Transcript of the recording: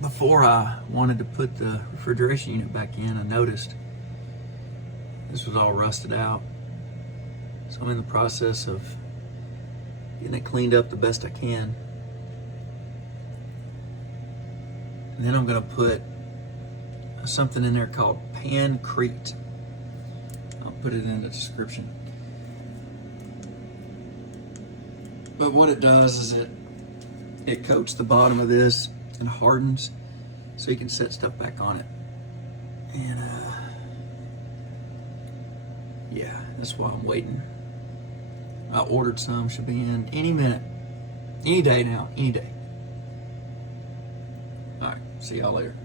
before I wanted to put the refrigeration unit back in, I noticed this was all rusted out. So I'm in the process of getting it cleaned up the best I can. And then I'm gonna put something in there called Pancrete. I'll put it in the description. But what it does is it coats the bottom of this and hardens so you can set stuff back on it. And yeah, that's why I'm waiting. I ordered some, should be in any minute, any day now, any day. All right, see y'all later.